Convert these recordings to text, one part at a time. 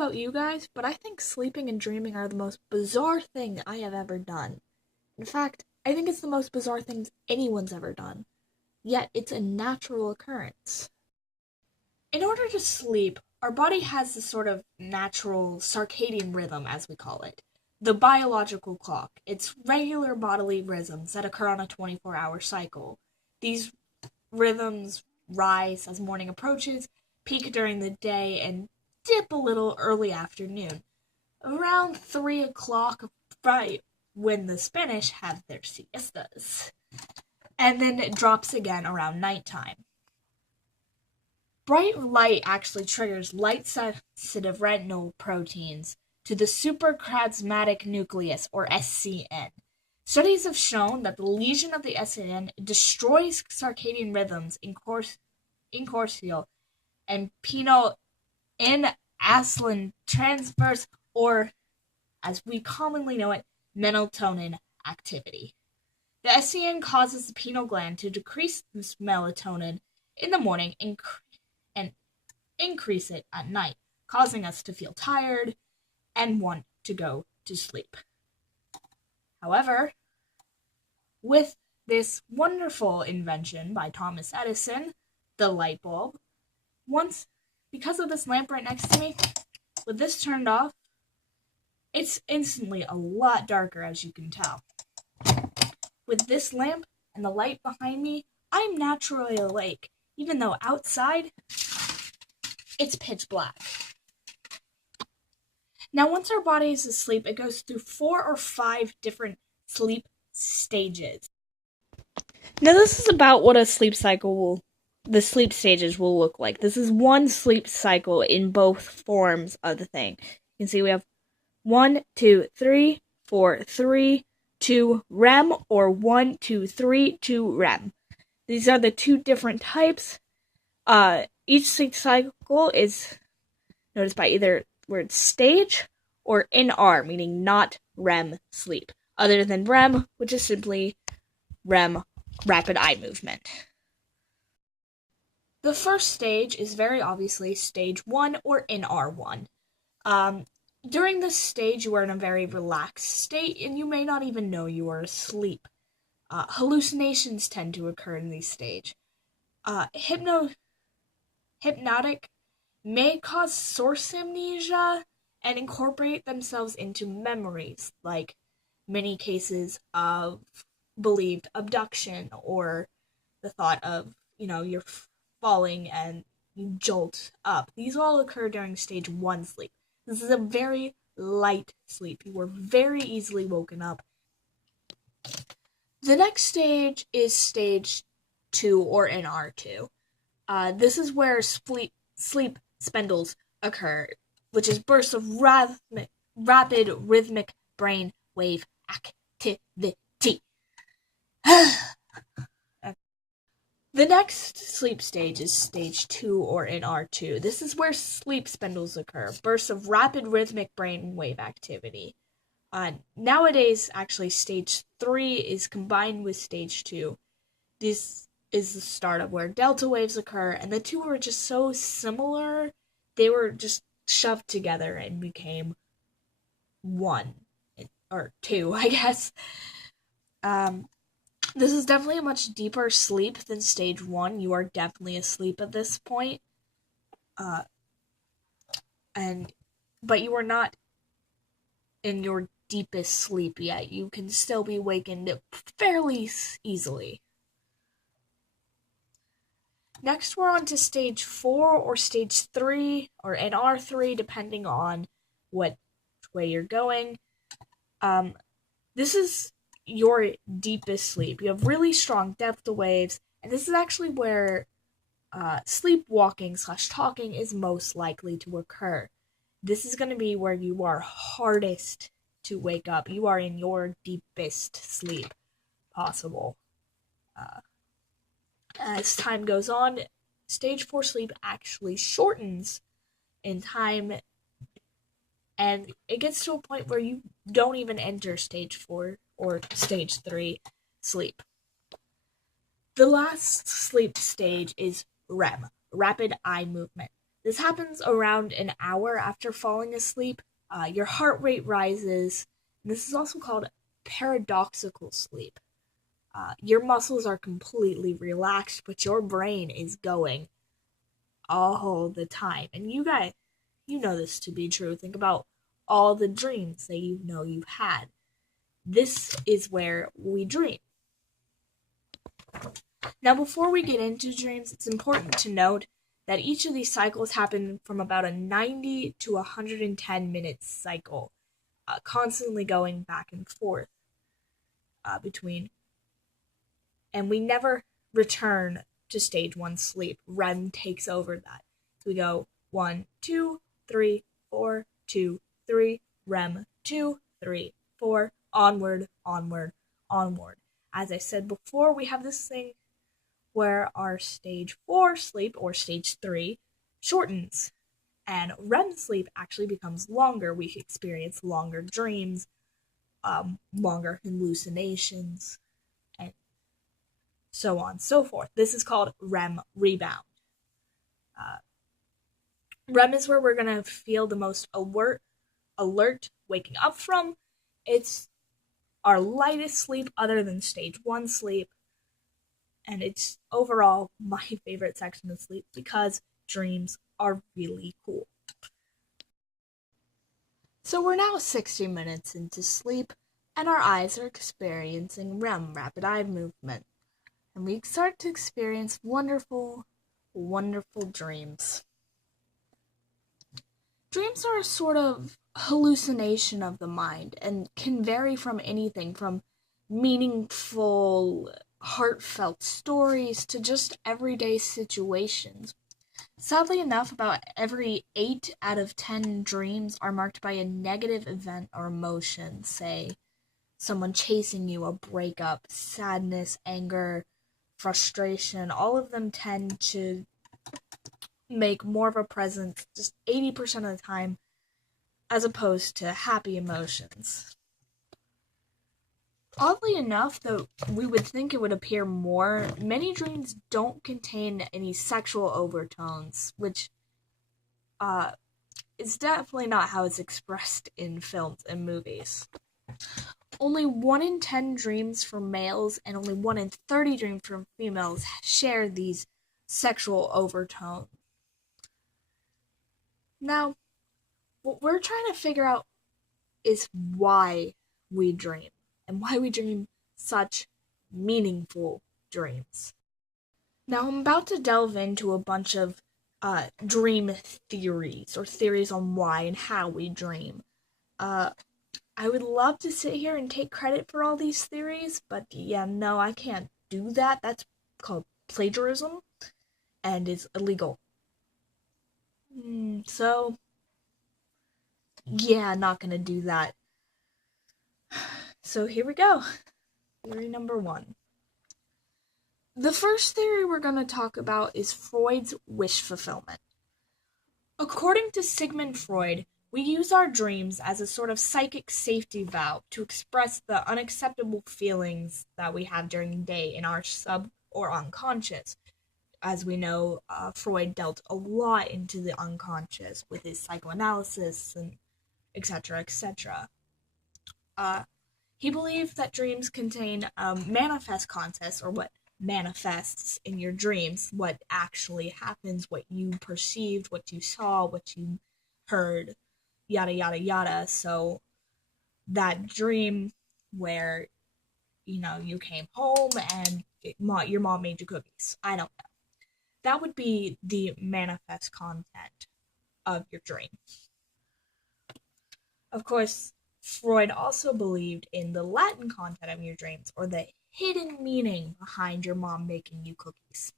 about you guys, but I think sleeping and dreaming are the most bizarre thing I have ever done. In fact, I think it's the most bizarre thing anyone's ever done. Yet it's a natural occurrence. In order to sleep, our body has this sort of natural circadian rhythm, as we call it. The biological clock. It's regular bodily rhythms that occur on a 24-hour cycle. These rhythms rise as morning approaches, peak during the day, and dip a little early afternoon. Around 3 o'clock, right when the Spanish have their siestas. And then it drops again around nighttime. Bright light actually triggers light-sensitive retinal proteins to the suprachiasmatic nucleus, or SCN. Studies have shown that the lesion of the SCN destroys circadian rhythms in cortical and pineal in aslan transverse, or as we commonly know it, melatonin activity. The SCN causes the pineal gland to decrease this melatonin in the morning and increase it at night, causing us to feel tired and want to go to sleep. However, with this wonderful invention by Thomas Edison, the light bulb, because of this lamp right next to me, with this turned off, it's instantly a lot darker, as you can tell. With this lamp and the light behind me, I'm naturally awake, even though outside, it's pitch black. Now, once our body is asleep, it goes through 4 or 5 different sleep stages. Now, this is about what the sleep stages will look like. This is one sleep cycle in both forms of the thing. You can see we have 1, 2, 3, 4, 3, 2 REM, or 1, 2, 3, 2 REM. These are the 2 different types. Each sleep cycle is noticed by either word stage or NR, meaning not REM sleep, other than REM, which is simply Rem Rapid Eye Movement. The first stage is very obviously stage 1 or NR1. During this stage, you are in a very relaxed state, and you may not even know you are asleep. Hallucinations tend to occur in this stage. Hypnotic may cause source amnesia and incorporate themselves into memories, like many cases of believed abduction or the thought of, you're falling and you jolt up. These all occur during stage 1 sleep. This is a very light sleep. You were very easily woken up. The next stage is stage 2 or NR2. This is where sleep spindles occur, which is bursts of rapid rhythmic brain wave activity. The next sleep stage is stage 2 or NR2. This is where sleep spindles occur, bursts of rapid rhythmic brain wave activity. Nowadays, actually, stage 3 is combined with stage 2. This is the start of where delta waves occur, and the two were just so similar, they were just shoved together and became 1, or 2, I guess. This is definitely a much deeper sleep than stage 1. You are definitely asleep at this point. But you are not in your deepest sleep yet. You can still be wakened fairly easily. Next, we're on to stage 4 or stage 3, or NR3, depending on what way you're going. This is your deepest sleep. You have really strong delta waves, and this is actually where sleepwalking/talking is most likely to occur. This is going to be where you are hardest to wake up. You are in your deepest sleep possible. As time goes on, stage 4 sleep actually shortens in time, and it gets to a point where you don't even enter stage 4 or stage 3 sleep. The last sleep stage is REM, Rapid Eye Movement. This happens around an hour after falling asleep. Your heart rate rises. This is also called paradoxical sleep. Your muscles are completely relaxed, but your brain is going all the time. And you know this to be true. Think about all the dreams that you know you've had. This is where we dream. Now, before we get into dreams, it's important to note that each of these cycles happen from about a 90 to 110 minute cycle, constantly going back and forth between. And we never return to stage 1 sleep. REM takes over that. So we go 1, 2, 3, 4, 2, 3, REM, 2, 3, 4, onward, onward, onward. As I said before, we have this thing where our stage 4 sleep, or stage 3, shortens, and REM sleep actually becomes longer. We experience longer dreams, longer hallucinations, and so on and so forth. This is called Rem Rebound. REM is where we're going to feel the most alert waking up from. It's our lightest sleep other than stage 1 sleep. And it's overall my favorite section of sleep because dreams are really cool. So we're now 60 minutes into sleep, and our eyes are experiencing Rem Rapid Eye Movement. And we start to experience wonderful, wonderful dreams. Dreams are a sort of hallucination of the mind and can vary from anything from meaningful, heartfelt stories to just everyday situations. Sadly enough, about every 8 out of 10 dreams are marked by a negative event or emotion, say someone chasing you, a breakup, sadness, anger, frustration. All of them tend to make more of a presence just 80% of the time as opposed to happy emotions. Oddly enough, though we would think it would appear more, many dreams don't contain any sexual overtones, which is definitely not how it's expressed in films and movies. Only 1 in 10 dreams from males and only 1 in 30 dreams from females share these sexual overtones. Now, what we're trying to figure out is why we dream, and why we dream such meaningful dreams. Now, I'm about to delve into a bunch of dream theories, or theories on why and how we dream. I would love to sit here and take credit for all these theories, but yeah, no, I can't do that. That's called plagiarism, and is illegal. So, yeah, not gonna do that. So here we go. Theory number 1. The first theory we're going to talk about is Freud's wish fulfillment. According to Sigmund Freud, we use our dreams as a sort of psychic safety valve to express the unacceptable feelings that we have during the day in our sub or unconscious. As we know, Freud dealt a lot into the unconscious with his psychoanalysis and etc., etc. He believed that dreams contain manifest consciousness, or what manifests in your dreams, what actually happens, what you perceived, what you saw, what you heard, yada yada yada. So that dream where you came home and your mom made you cookies, I don't know, that would be the manifest content of your dream. Of course, Freud also believed in the Latin content of your dreams, or the hidden meaning behind your mom making you cookies.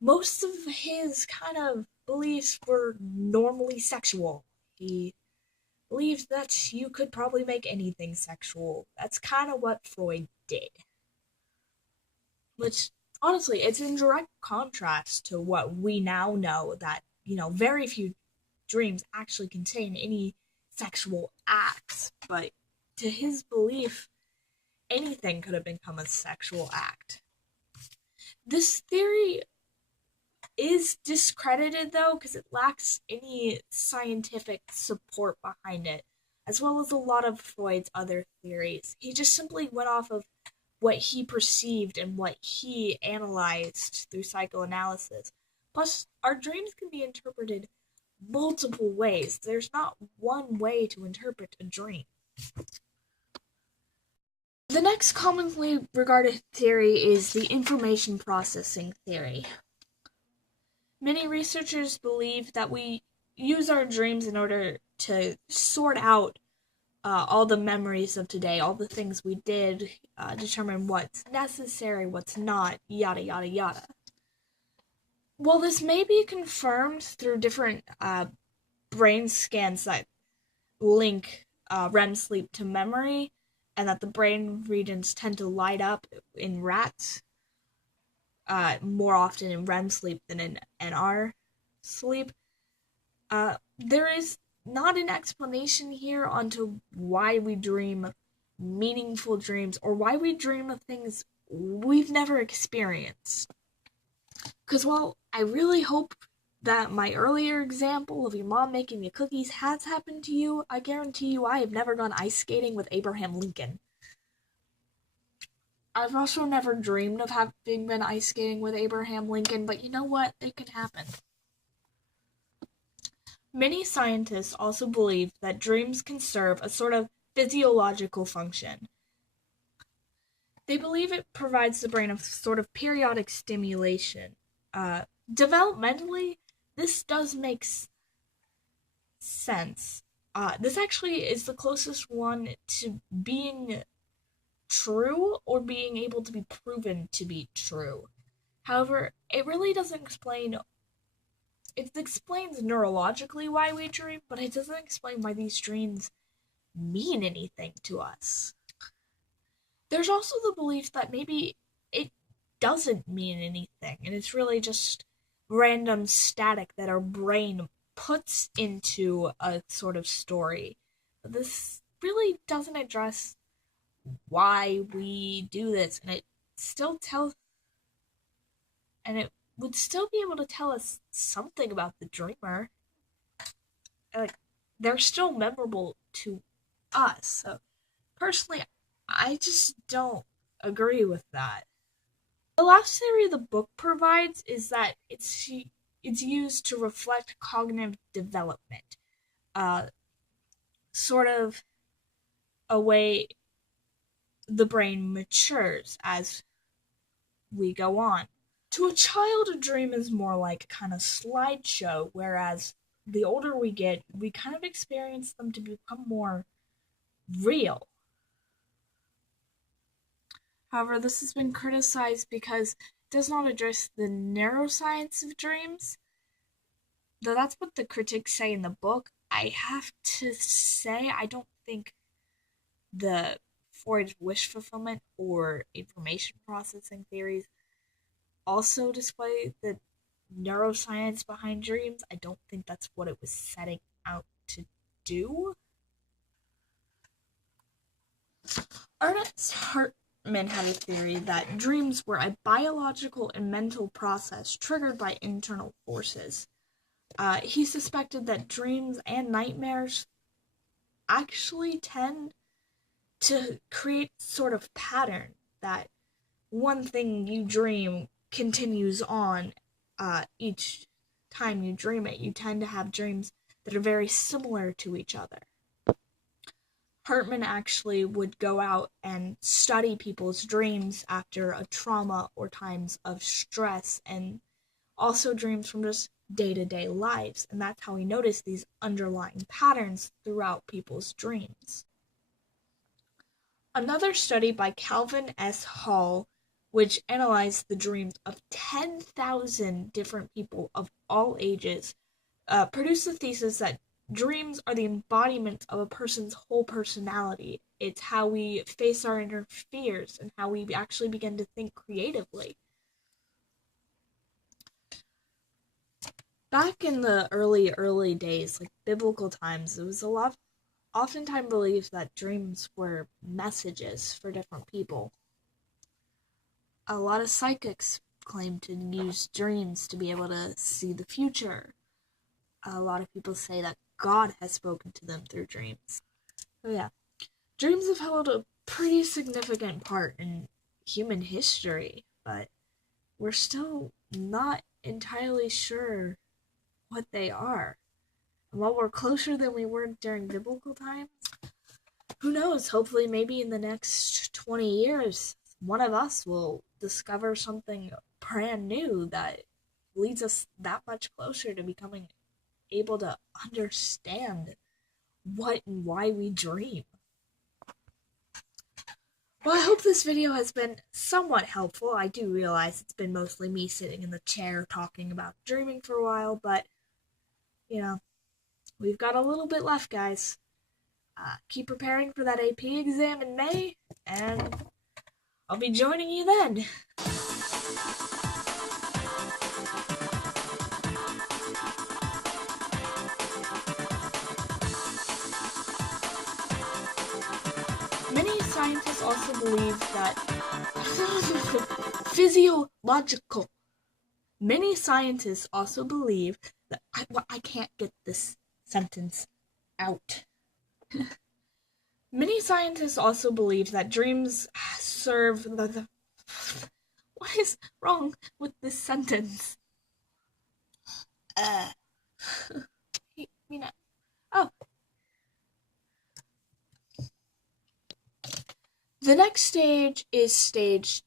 Most of his kind of beliefs were normally sexual. He believed that you could probably make anything sexual. That's kind of what Freud did. Which, honestly, it's in direct contrast to what we now know, that, very few dreams actually contain any sexual acts, but to his belief, anything could have become a sexual act. This theory is discredited, though, because it lacks any scientific support behind it, as well as a lot of Freud's other theories. He just simply went off of what he perceived and what he analyzed through psychoanalysis. Plus, our dreams can be interpreted multiple ways. There's not one way to interpret a dream. The next commonly regarded theory is the information processing theory. Many researchers believe that we use our dreams in order to sort out all the memories of today, all the things we did, determine what's necessary, what's not, yada, yada, yada. While this may be confirmed through different brain scans that link REM sleep to memory, and that the brain regions tend to light up in rats more often in REM sleep than in NR sleep, there is not an explanation here onto why we dream meaningful dreams or why we dream of things we've never experienced. Because while I really hope that my earlier example of your mom making me cookies has happened to you, I guarantee you I have never gone ice skating with Abraham Lincoln. I've also never dreamed of having been ice skating with Abraham Lincoln, but you know what? It could happen. Many scientists also believe that dreams can serve a sort of physiological function. They believe it provides the brain a sort of periodic stimulation. Developmentally, this does make sense. This actually is the closest one to being true or being able to be proven to be true. However, it really doesn't explain. It explains neurologically why we dream, but it doesn't explain why these dreams mean anything to us. There's also the belief that maybe it doesn't mean anything, and it's really just random static that our brain puts into a sort of story. But this really doesn't address why we do this, and it would still be able to tell us something about the dreamer. Like, they're still memorable to us. So, personally, I just don't agree with that. The last theory the book provides is that it's used to reflect cognitive development. Sort of a way the brain matures as we go on. To a child, a dream is more like a kind of slideshow, whereas the older we get, we kind of experience them to become more real. However, this has been criticized because it does not address the neuroscience of dreams. Though that's what the critics say in the book, I have to say I don't think the Freud's wish fulfillment or information processing theories also display the neuroscience behind dreams. I don't think that's what it was setting out to do. Ernest Hartman had a theory that dreams were a biological and mental process triggered by internal forces. He suspected that dreams and nightmares actually tend to create sort of pattern, that one thing you dream continues on each time you dream it. You tend to have dreams that are very similar to each other. Hartman actually would go out and study people's dreams after a trauma or times of stress, and also dreams from just day-to-day lives, and that's how he noticed these underlying patterns throughout people's dreams. Another study by Calvin S. Hall, which analyzed the dreams of 10,000 different people of all ages, produced the thesis that dreams are the embodiment of a person's whole personality. It's how we face our inner fears and how we actually begin to think creatively. Back in the early days, like biblical times, it was oftentimes believed that dreams were messages for different people. A lot of psychics claim to use dreams to be able to see the future. A lot of people say that God has spoken to them through dreams. So yeah, dreams have held a pretty significant part in human history, but we're still not entirely sure what they are. And while we're closer than we were during biblical times, who knows, hopefully maybe in the next 20 years, one of us will discover something brand new that leads us that much closer to becoming able to understand what and why we dream. Well, I hope this video has been somewhat helpful. I do realize it's been mostly me sitting in the chair talking about dreaming for a while, but, we've got a little bit left, guys. Keep preparing for that AP exam in May, and I'll be joining you then. Many scientists also believe that physiological. Many scientists also believe that I can't get this sentence out. Many scientists also believe that dreams serve the What is wrong with this sentence? Oh. The next stage is stage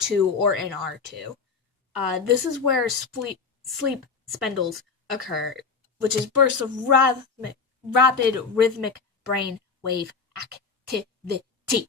2, or NR2. This is where sleep spindles occur, which is bursts of rapid rhythmic brain wave activity.